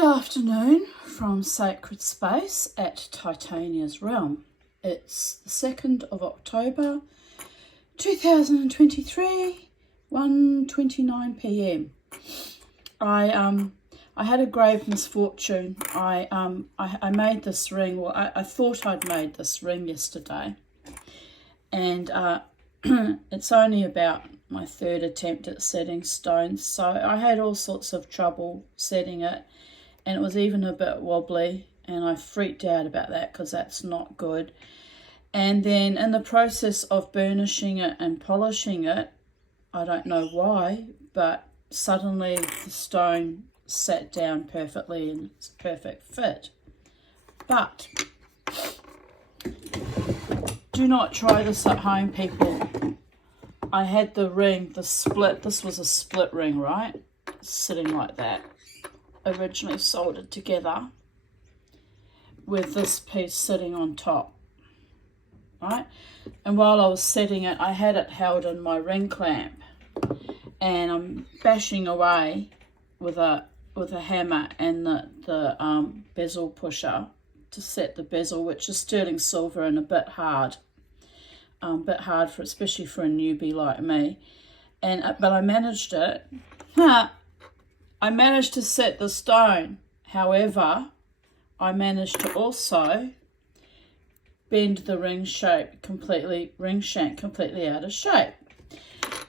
Good afternoon from Sacred Space at Titania's Realm. It's the 2nd of October 2023, 1:29 p.m. I had a grave misfortune. I made this ring. Well, I thought I'd made this ring yesterday, and it's only about my third attempt at setting stones, so I had all sorts of trouble setting it, and it was even a bit wobbly, and I freaked out about that because that's not good. And then in the process of burnishing it and polishing it, I don't know why, but suddenly the stone sat down perfectly and it's a perfect fit. But do not try this at home, people. I had the ring, the split, this was a split ring, right? Sitting like that, originally soldered together with this piece sitting on top, right? And while I was setting it, I had it held in my ring clamp, and I'm bashing away with a hammer and the bezel pusher to set the bezel, which is sterling silver and a bit hard. For especially for a newbie like me, but I managed it. I managed to set the stone. However, I managed to also bend the ring shank completely out of shape.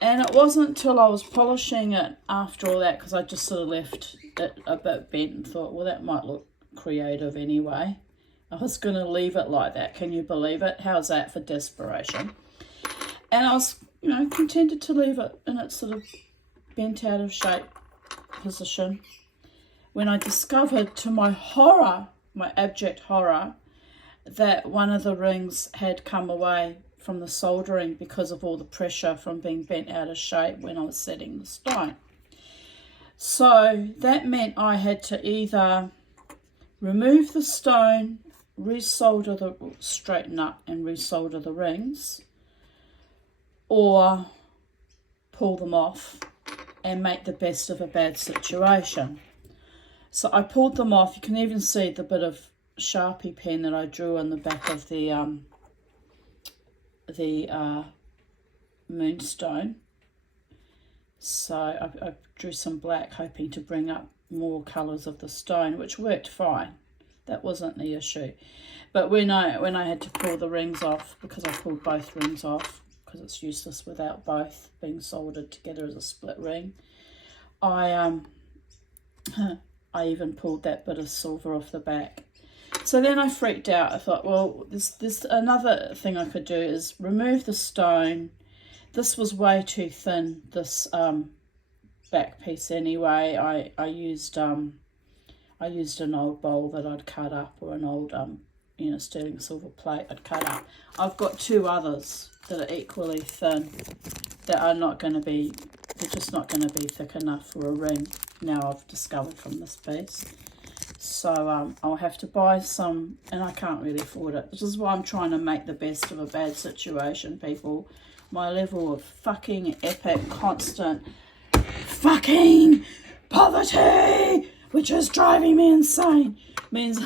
And it wasn't until I was polishing it after all that, because I just sort of left it a bit bent and thought, well, that might look creative anyway. I was going to leave it like that. Can you believe it? How's that for desperation? And I was, contented to leave it in its sort of bent out of shape position, when I discovered, to my horror, my abject horror, that one of the rings had come away from the soldering because of all the pressure from being bent out of shape when I was setting the stone. So that meant I had to either remove the stone, straighten up and resolder the rings, or pull them off and make the best of a bad situation. So I pulled them off. You can even see the bit of Sharpie pen that I drew on the back of the moonstone. So I drew some black, hoping to bring up more colours of the stone, which worked fine. That wasn't the issue. But when I had to pull the rings off, because I pulled both rings off, because it's useless without both being soldered together as a split ring, I even pulled that bit of silver off the back. So then I freaked out. I thought, well, this another thing I could do is remove the stone. This was way too thin, this back piece anyway. I used an old bowl that I'd cut up, or an old sterling silver plate I'd cut up. I've got two others that are equally thin that are they're just not going to be thick enough for a ring, now I've discovered from this piece. So I'll have to buy some, and I can't really afford it. This is why I'm trying to make the best of a bad situation, people. My level of fucking epic, constant fucking poverty, which is driving me insane, means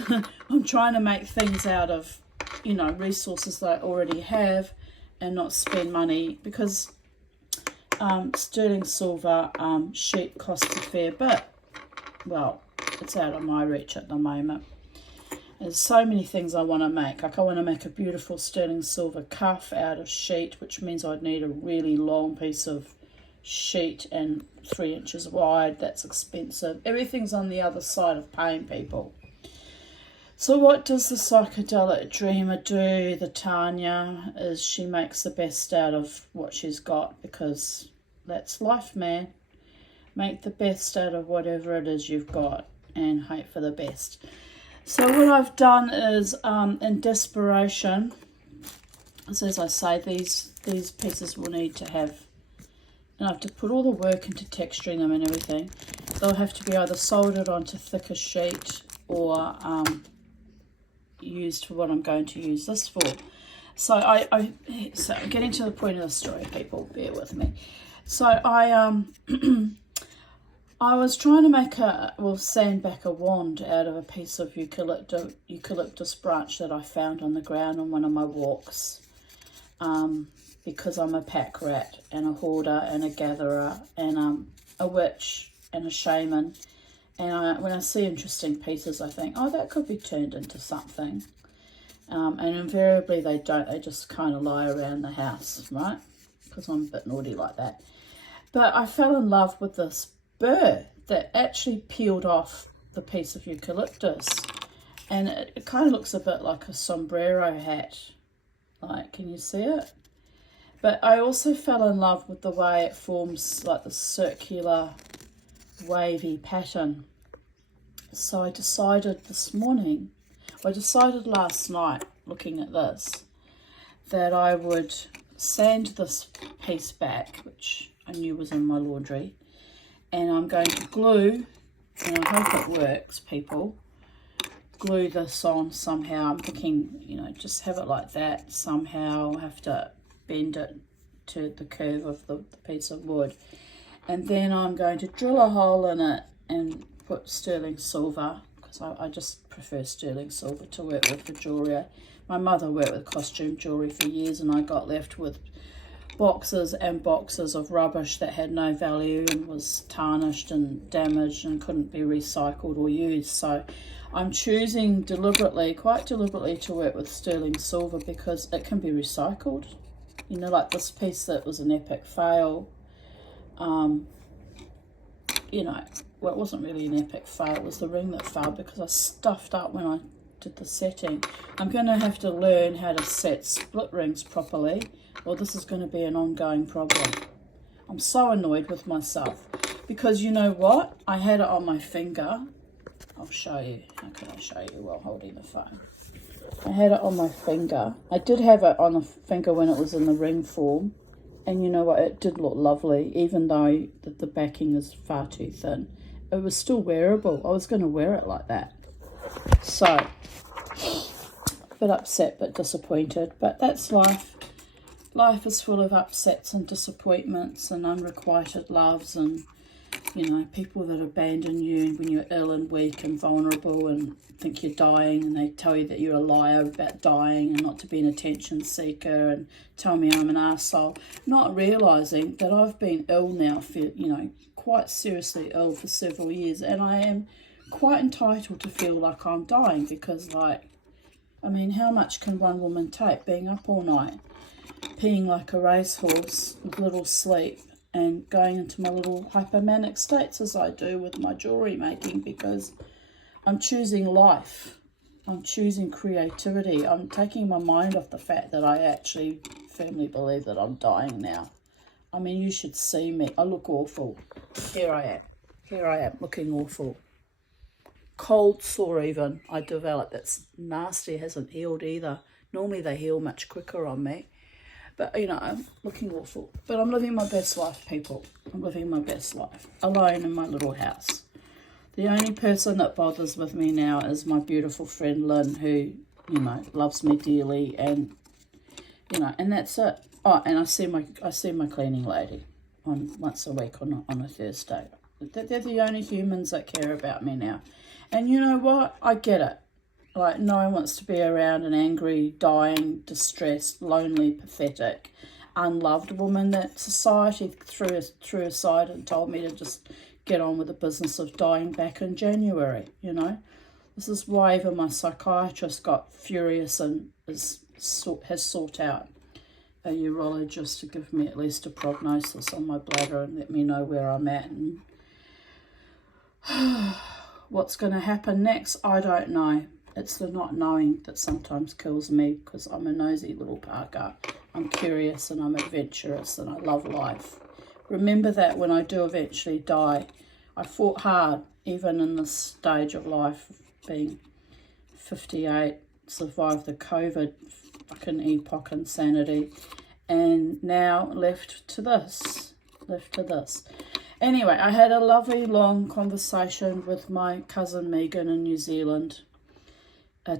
I'm trying to make things out of, resources that I already have, and not spend money, because sterling silver sheet costs a fair bit. Well, it's out of my reach at the moment. There's so many things I want to make. Like, I want to make a beautiful sterling silver cuff out of sheet, which means I'd need a really long piece of sheet and 3 inches wide. That's expensive. Everything's on the other side of paying, people. So what does the psychedelic dreamer do, the Tanya, is she makes the best out of what she's got, because that's life, man. Make the best out of whatever it is you've got and hope for the best. So what I've done is, in desperation, so as I say, these pieces will need to have, and I have to put all the work into texturing them and everything. They'll have to be either soldered onto thicker sheet or used for what I'm going to use this for. So so I'm getting to the point of the story, people, bear with me. So I I was trying to make sand back a wand out of a piece of eucalyptus branch that I found on the ground on one of my walks. Because I'm a pack rat and a hoarder and a gatherer and a witch and a shaman. And when I see interesting pieces, I think, oh, that could be turned into something. And invariably they don't. They just kind of lie around the house, right? Because I'm a bit naughty like that. But I fell in love with this burr that actually peeled off the piece of eucalyptus. And it kind of looks a bit like a sombrero hat. Like, can you see it? But I also fell in love with the way it forms like the circular wavy pattern. So I decided last night, looking at this, that I would sand this piece back, which I knew was in my laundry, and I'm going to glue, and I hope it works, people, glue this on somehow. I'm thinking, you know, just have it like that somehow. I'll have to bend it to the curve of the piece of wood, and then I'm going to drill a hole in it and put sterling silver, because I just prefer sterling silver to work with for jewellery. My mother worked with costume jewellery for years, and I got left with boxes and boxes of rubbish that had no value and was tarnished and damaged and couldn't be recycled or used. So I'm choosing quite deliberately to work with sterling silver because it can be recycled. You know, like this piece that was an epic fail. You know, well, it wasn't really an epic fail. It was the ring that failed because I stuffed up when I did the setting. I'm going to have to learn how to set split rings properly, or this is going to be an ongoing problem. I'm so annoyed with myself because you know what? I had it on my finger. I'll show you. How can I show you while holding the phone? I had it on my finger. I did have it on the finger when it was in the ring form. And you know what? It did look lovely, even though the backing is far too thin. It was still wearable. I was going to wear it like that. So, a bit upset but disappointed. But that's life. Life is full of upsets and disappointments and unrequited loves and, you know, people that abandon you when you're ill and weak and vulnerable and think you're dying, and they tell you that you're a liar about dying and not to be an attention seeker and tell me I'm an arsehole, not realising that I've been ill now for, you know, quite seriously ill for several years, and I am quite entitled to feel like I'm dying because, like, I mean, how much can one woman take being up all night, peeing like a racehorse with little sleep, and going into my little hypomanic states as I do with my jewellery making, because I'm choosing life. I'm choosing creativity. I'm taking my mind off the fact that I actually firmly believe that I'm dying now. I mean, you should see me. I look awful. Here I am looking awful. Cold sore even I developed. That's nasty. Hasn't healed either. Normally they heal much quicker on me. But, you know, I'm looking awful. But I'm living my best life, people. I'm living my best life. Alone in my little house. The only person that bothers with me now is my beautiful friend Lynn, who, you know, loves me dearly, and, you know, and that's it. Oh, and I see my cleaning lady once a week on a Thursday. They're the only humans that care about me now. And you know what? I get it. Like, no one wants to be around an angry, dying, distressed, lonely, pathetic, unloved woman that society threw aside and told me to just get on with the business of dying back in January, you know. This is why even my psychiatrist got furious and has sought out a urologist to give me at least a prognosis on my bladder and let me know where I'm at. And what's going to happen next, I don't know. It's the not knowing that sometimes kills me, because I'm a nosy little Parker. I'm curious and I'm adventurous and I love life. Remember that when I do eventually die. I fought hard, even in this stage of life, being 58, survived the COVID fucking epoch insanity, and now left to this. Anyway, I had a lovely long conversation with my cousin Megan in New Zealand.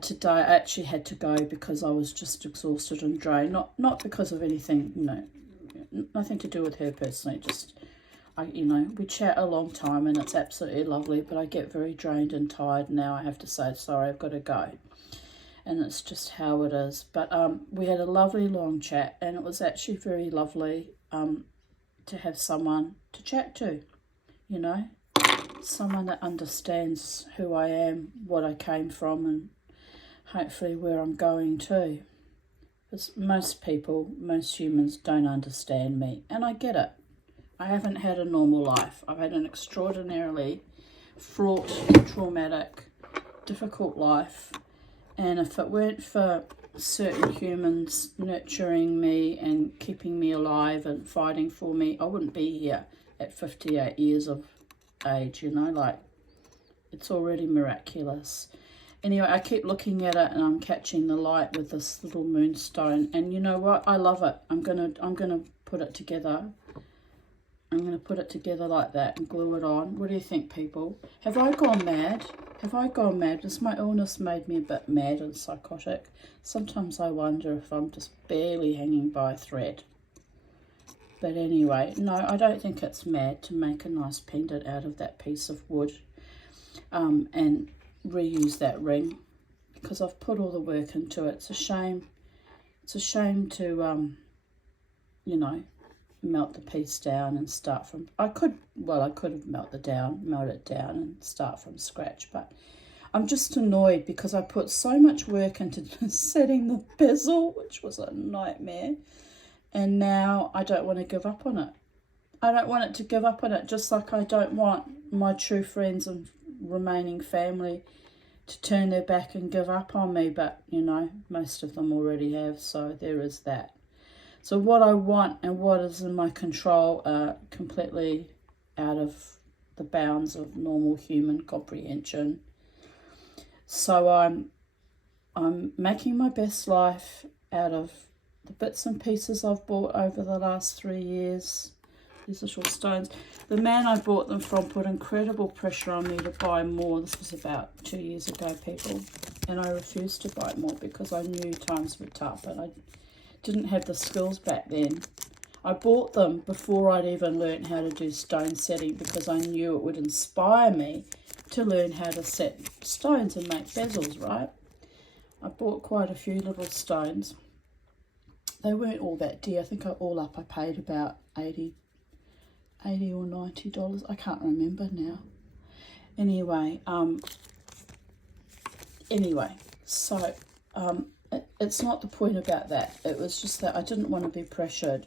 Today I actually had to go because I was just exhausted and drained. Not because of anything, you know, nothing to do with her personally, just you know, we chat a long time and it's absolutely lovely, but I get very drained and tired now. I have to say, sorry, I've got to go. And it's just how it is. But we had a lovely long chat, and it was actually very lovely to have someone to chat to, you know, someone that understands who I am, what I came from, and hopefully where I'm going to. Because most people, most humans don't understand me, and I get it. I haven't had a normal life. I've had an extraordinarily fraught, traumatic, difficult life. And if it weren't for certain humans nurturing me and keeping me alive and fighting for me, I wouldn't be here at 58 years of age, you know, like, it's already miraculous. Anyway, I keep looking at it and I'm catching the light with this little moonstone, and you know what? I love it. I'm gonna put it together. I'm going to put it together like that and glue it on. What do you think, people? Have I gone mad? Have I gone mad? Has my illness made me a bit mad and psychotic? Sometimes I wonder if I'm just barely hanging by a thread. But anyway, no, I don't think it's mad to make a nice pendant out of that piece of wood and reuse that ring, because I've put all the work into it. It's a shame. It's a shame to, you know, melt the piece down and start from, I could have melted it down and start from scratch, but I'm just annoyed because I put so much work into setting the bezel, which was a nightmare, and now I don't want to give up on it. I don't want it to give up on it, just like I don't want my true friends and remaining family to turn their back and give up on me, but you know, most of them already have, so there is that. So what I want and what is in my control are completely out of the bounds of normal human comprehension. So I'm making my best life out of the bits and pieces I've bought over the last 3 years. These little stones. The man I bought them from put incredible pressure on me to buy more. This was about 2 years ago, people. And I refused to buy more because I knew times were tough and I didn't have the skills back then. I bought them before I'd even learned how to do stone setting because I knew it would inspire me to learn how to set stones and make bezels, right? I bought quite a few little stones. They weren't all that dear. I think all up I paid about $80 or $90. I can't remember now. Anyway, so it's not the point about that. It was just that I didn't want to be pressured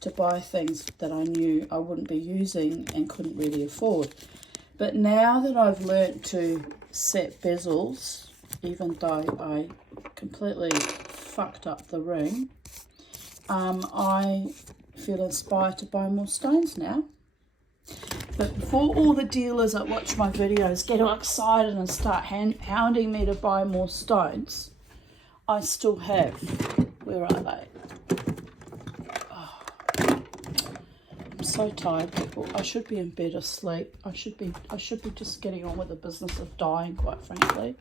to buy things that I knew I wouldn't be using and couldn't really afford. But now that I've learnt to set bezels, even though I completely fucked up the ring, I feel inspired to buy more stones now. But before all the dealers that watch my videos get all excited and start hounding me to buy more stones, I still have, where are they? Oh, I'm so tired, people. I should be in bed asleep. I should be just getting on with the business of dying, quite frankly.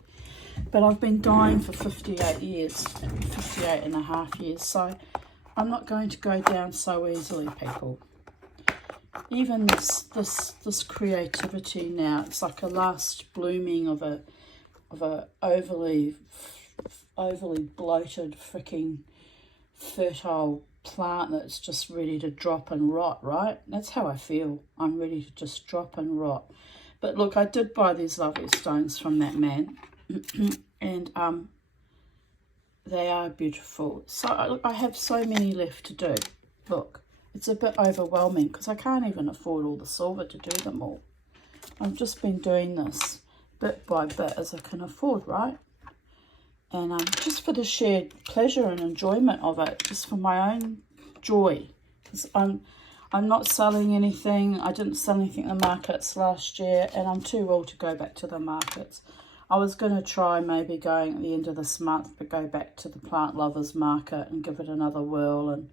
But I've been dying for 58 years, 58 and a half years, so I'm not going to go down so easily, people. Even this creativity now, it's like a last blooming of a overly bloated freaking fertile plant that's just ready to drop and rot, right? That's how I feel. I'm ready to just drop and rot. But look, I did buy these lovely stones from that man and they are beautiful. So I have so many left to do. Look, it's a bit overwhelming because I can't even afford all the silver to do them all. I've just been doing this bit by bit as I can afford, right? And just for the shared pleasure and enjoyment of it, just for my own joy. Because I'm not selling anything. I didn't sell anything in the markets last year, and I'm too ill to go back to the markets. I was going to try maybe going at the end of this month, but go back to the plant lovers market and give it another whirl. And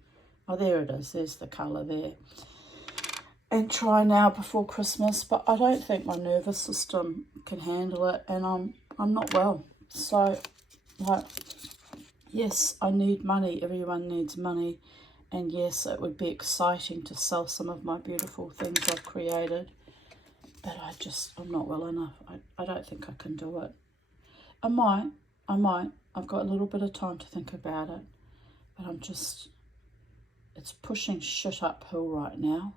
oh, there it is. There's the colour there. And try now before Christmas, but I don't think my nervous system can handle it, and I'm not well. So, like, yes, I need money. Everyone needs money, And yes, it would be exciting to sell some of my beautiful things I've created, but I'm not well enough. I don't think I can do it. I might. I've got a little bit of time to think about it, but it's pushing shit uphill right now.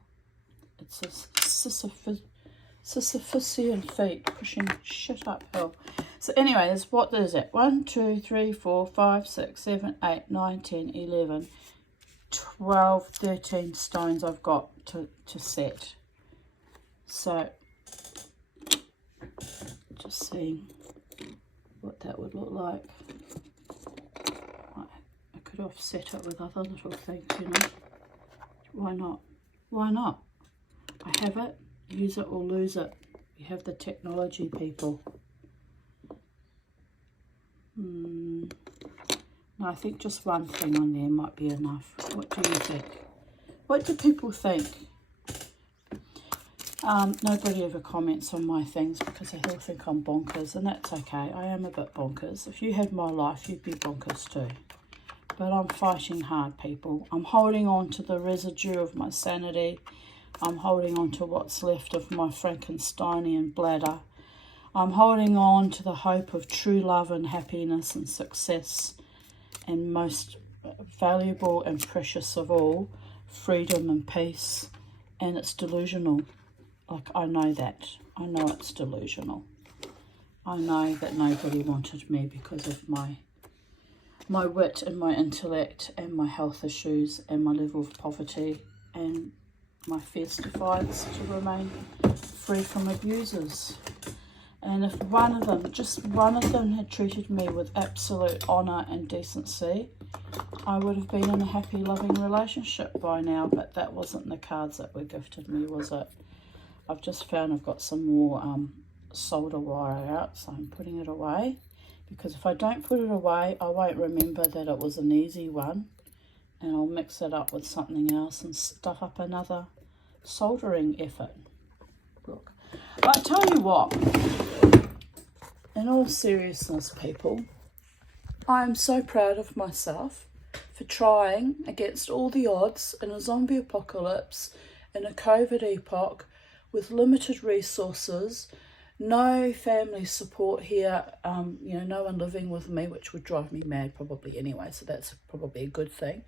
It's a Sisyphusian feet pushing shit uphill. So anyway, what is it? 1, 2, 3, 4, 5, 6, 7, 8, 9, 10, 11, 12, 13 stones I've got to set. So just seeing what that would look like. I could offset it with other little things, you know. Why not? Why not? I have it. Use it or lose it. We have the technology, people. No, I think just one thing on there might be enough. What do you think? What do people think? Nobody ever comments on my things because they'll think I'm bonkers, and that's okay. I am a bit bonkers. If you had my life, you'd be bonkers too. But I'm fighting hard, people. I'm holding on to the residue of my sanity. I'm holding on to what's left of my Frankensteinian bladder. I'm holding on to the hope of true love and happiness and success, and most valuable and precious of all, freedom and peace. And it's delusional. Like, I know that. I know it's delusional. I know that nobody wanted me because of my wit and my intellect and my health issues and my level of poverty and my fierce defiance to remain free from abusers. And if one of them, just one of them, had treated me with absolute honour and decency, I would have been in a happy, loving relationship by now. But that wasn't the cards that were gifted me, was it? I've just found I've got some more solder wire out, so I'm putting it away. Because if I don't put it away, I won't remember that it was an easy one. And I'll mix it up with something else and stuff up another soldering effort. Look, I tell you what, in all seriousness, people, I am so proud of myself for trying against all the odds in a zombie apocalypse, in a COVID epoch, with limited resources, no family support here, you know, no one living with me, which would drive me mad probably anyway, so that's probably a good thing.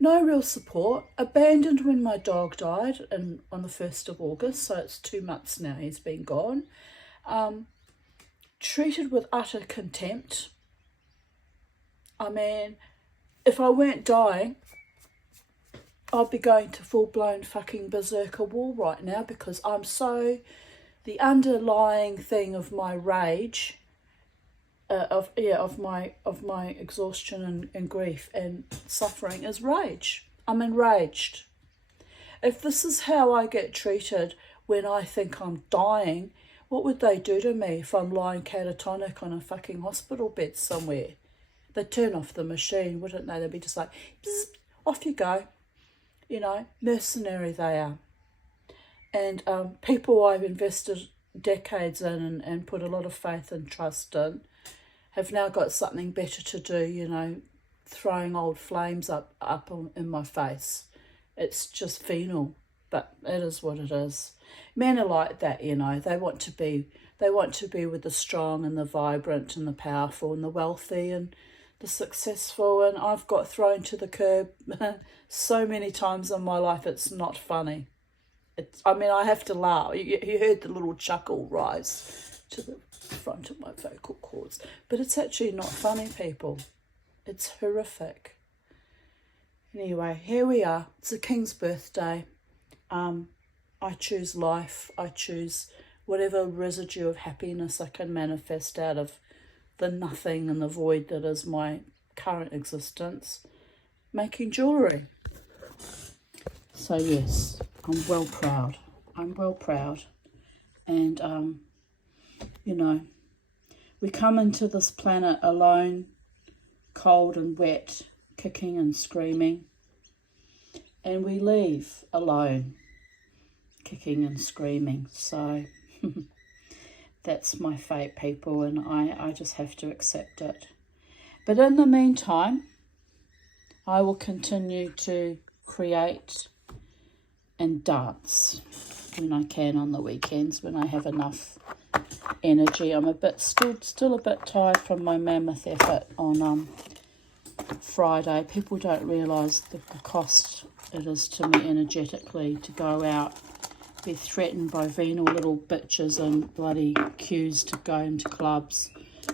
No real support, abandoned when my dog died on the 1st of August, so it's 2 months now he's been gone. Treated with utter contempt. I mean, if I weren't dying, I'd be going to full-blown fucking berserker war right now, because I'm so... The underlying thing of my rage, of my exhaustion and grief and suffering is rage. I'm enraged. If this is how I get treated when I think I'm dying, what would they do to me if I'm lying catatonic on a fucking hospital bed somewhere? They'd turn off the machine, wouldn't they? They'd be just like, bzz, off you go. You know, mercenary they are. And people I've invested decades in and put a lot of faith and trust in have now got something better to do, you know, throwing old flames up in my face. It's just venal, but it is what it is. Men are like that, you know. They want to be with the strong and the vibrant and the powerful and the wealthy and the successful, and I've got thrown to the curb so many times in my life, it's not funny. I mean, I have to laugh. You heard the little chuckle rise to the front of my vocal cords. But it's actually not funny, people. It's horrific. Anyway, here we are. It's a king's birthday. I choose life. I choose whatever residue of happiness I can manifest out of the nothing and the void that is my current existence. Making jewellery. So yes, I'm well proud. I'm well proud. And, you know, we come into this planet alone, cold and wet, kicking and screaming. And we leave alone, kicking and screaming. So that's my fate, people, and I just have to accept it. But in the meantime, I will continue to create and dance when I can on the weekends, when I have enough energy. I'm still a bit tired from my mammoth effort on Friday. People don't realise the cost it is to me energetically to go out, be threatened by venal little bitches and bloody queues to go into clubs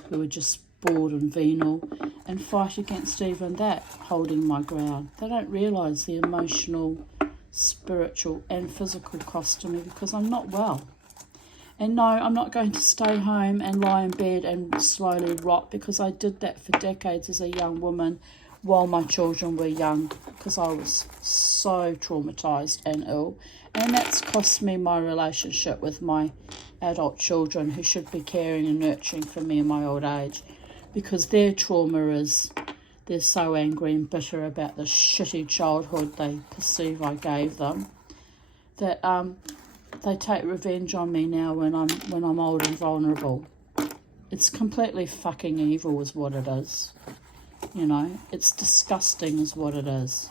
who are just bored and venal, and fight against even that, holding my ground. They don't realise the emotional, spiritual and physical cost to me, because I'm not well. And no, I'm not going to stay home and lie in bed and slowly rot, because I did that for decades as a young woman while my children were young, because I was so traumatised and ill. And that's cost me my relationship with my adult children, who should be caring and nurturing for me in my old age, because their trauma is they're so angry and bitter about the shitty childhood they perceive I gave them, that they take revenge on me now when I'm old and vulnerable. It's completely fucking evil is what it is. You know, it's disgusting is what it is.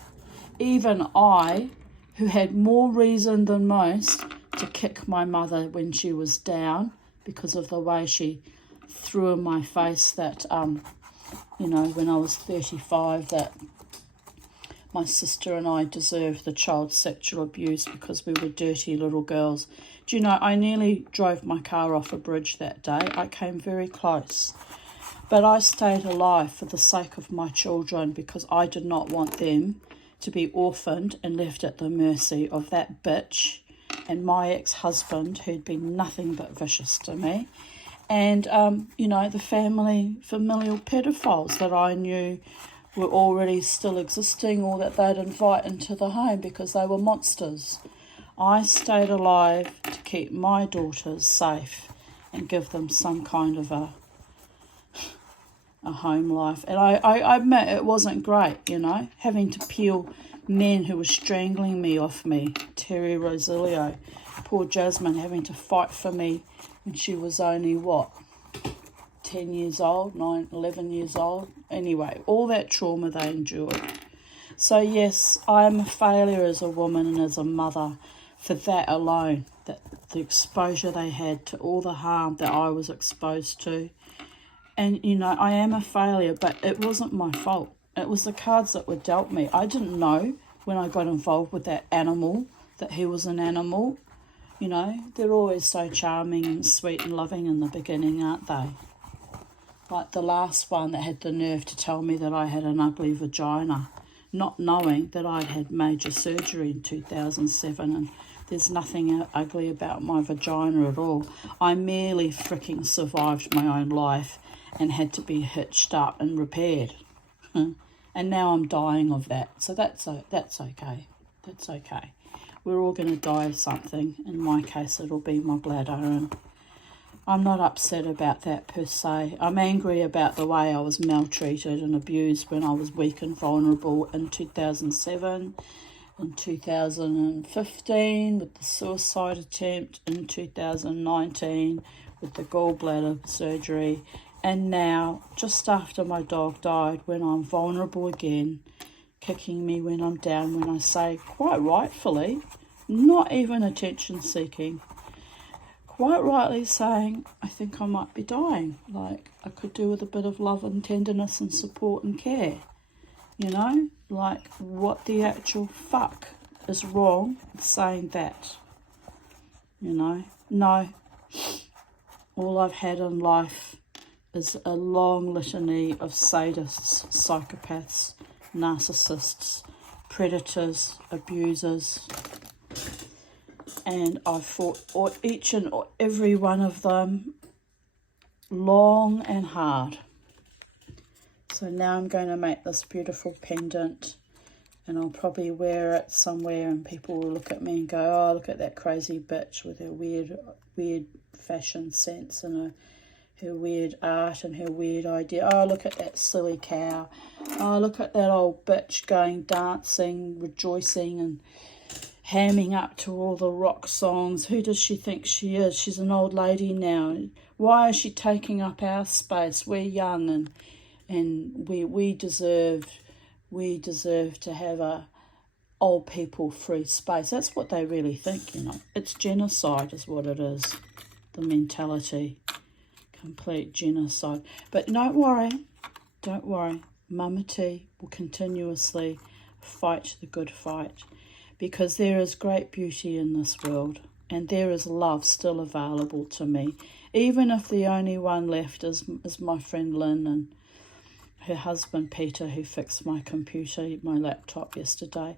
Even I, who had more reason than most to kick my mother when she was down because of the way she threw in my face that, you know, when I was 35, that my sister and I deserved the child sexual abuse because we were dirty little girls. Do you know, I nearly drove my car off a bridge that day. I came very close. But I stayed alive for the sake of my children, because I did not want them to be orphaned and left at the mercy of that bitch and my ex-husband, who'd been nothing but vicious to me. And, you know, the familial pedophiles that I knew were already still existing, or that they'd invite into the home because they were monsters. I stayed alive to keep my daughters safe and give them some kind of a home life. And I admit it wasn't great, you know, having to peel men who were strangling me off me. Terry Rosilio, poor Jasmine, having to fight for me when she was only, what, 10 years old, 11 years old. Anyway, all that trauma they endured. So yes, I am a failure as a woman and as a mother for that alone, that the exposure they had to all the harm that I was exposed to. And, you know, I am a failure, but it wasn't my fault. It was the cards that were dealt me. I didn't know when I got involved with that animal that he was an animal. You know, they're always so charming and sweet and loving in the beginning, aren't they? Like the last one that had the nerve to tell me that I had an ugly vagina, not knowing that I'd had major surgery in 2007, and there's nothing ugly about my vagina at all. I merely freaking survived my own life and had to be hitched up and repaired. And now I'm dying of that. So that's okay. That's okay. We're all going to die of something. In my case, it'll be my bladder. And I'm not upset about that per se. I'm angry about the way I was maltreated and abused when I was weak and vulnerable in 2007, in 2015 with the suicide attempt, in 2019 with the gallbladder surgery, and now, just after my dog died, when I'm vulnerable again, kicking me when I'm down, when I say, quite rightfully, not even attention seeking, quite rightly saying, I think I might be dying. Like, I could do with a bit of love and tenderness and support and care. You know, like, what the actual fuck is wrong with saying that? You know, no. All I've had in life is a long litany of sadists, psychopaths, narcissists, predators, abusers, and I've fought each and every one of them long and hard. So now I'm going to make this beautiful pendant, and I'll probably wear it somewhere and people will look at me and go, oh, look at that crazy bitch with her weird fashion sense and her weird art and her weird idea. Oh, look at that silly cow. Oh, look at that old bitch going dancing, rejoicing and hamming up to all the rock songs. Who does she think she is? She's an old lady now. Why is she taking up our space? We're young and we deserve to have old people free space. That's what they really think, you know. It's genocide is what it is, the mentality, complete genocide. But don't worry, Mama T will continuously fight the good fight, because there is great beauty in this world, and there is love still available to me, even if the only one left is my friend Lynn and her husband Peter, who fixed my computer, my laptop yesterday.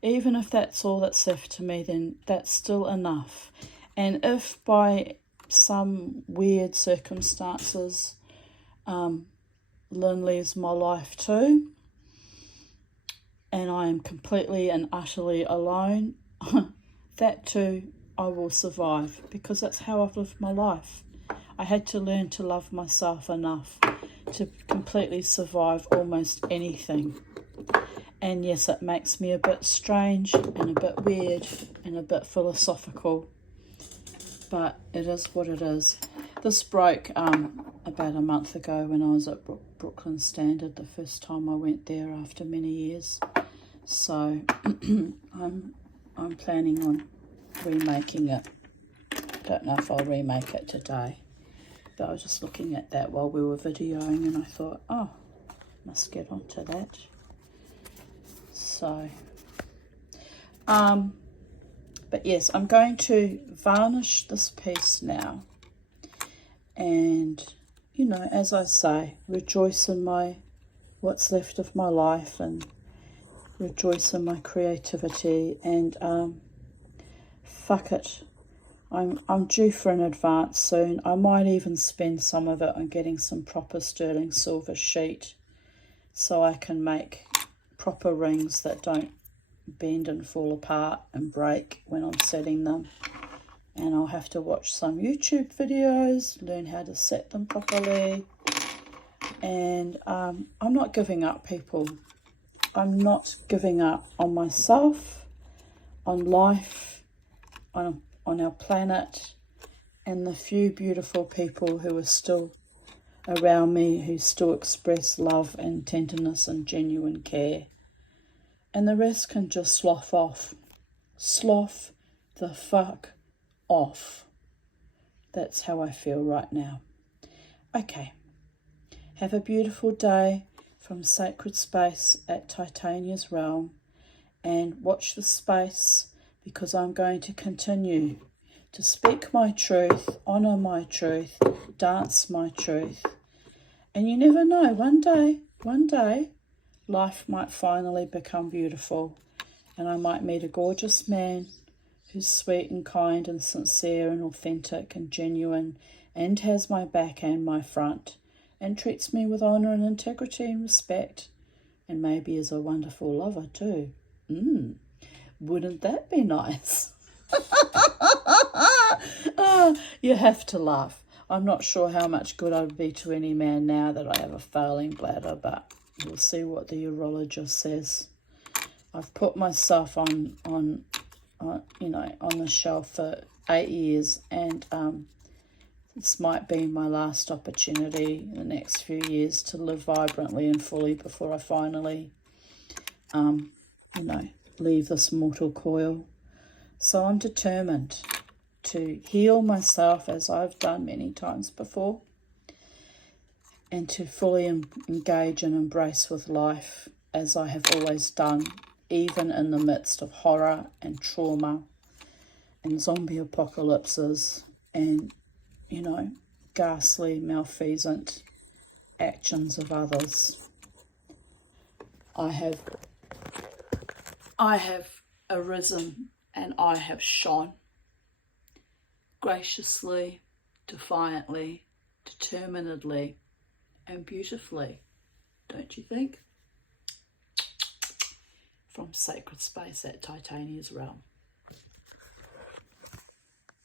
Even if that's all that's left to me, then that's still enough. And if by some weird circumstances Lynn leaves my life too, and I am completely and utterly alone, that too I will survive, because that's how I've lived my life. I had to learn to love myself enough to completely survive almost anything. And yes, it makes me a bit strange and a bit weird and a bit philosophical, but it is what it is. This broke about a month ago when I was at Brooklyn Standard, the first time I went there after many years. So I'm planning on remaking it. Don't know if I'll remake it today, but I was just looking at that while we were videoing, and I thought, oh, must get onto that. So, but yes, I'm going to varnish this piece now, and, you know, as I say, rejoice in what's left of my life, and rejoice in my creativity, and fuck it. I'm due for an advance soon. I might even spend some of it on getting some proper sterling silver sheet, so I can make proper rings that don't bend and fall apart and break when I'm setting them. And I'll have to watch some YouTube videos, learn how to set them properly. And I'm not giving up, people. I'm not giving up on myself, on life, on our planet, and the few beautiful people who are still around me, who still express love and tenderness and genuine care. And the rest can just slough off. Slough the fuck off. That's how I feel right now. Okay. Have a beautiful day from Sacred Space at Titania's Realm, and watch the space, because I'm going to continue to speak my truth, honour my truth, dance my truth. And you never know, one day, life might finally become beautiful, and I might meet a gorgeous man who's sweet and kind and sincere and authentic and genuine, and has my back and my front, and treats me with honour and integrity and respect, and maybe is a wonderful lover too. Wouldn't that be nice? Oh, you have to laugh. I'm not sure how much good I'd be to any man now that I have a failing bladder, but we'll see what the urologist says. I've put myself on the shelf for 8 years, and this might be my last opportunity in the next few years to live vibrantly and fully before I finally, leave this mortal coil. So I'm determined to heal myself, as I've done many times before, and to fully engage and embrace with life, as I have always done, even in the midst of horror and trauma and zombie apocalypses and, ghastly, malfeasant actions of others. I have arisen, and I have shone graciously, defiantly, determinedly, and beautifully, don't you think? From Sacred Space at Titania's Realm.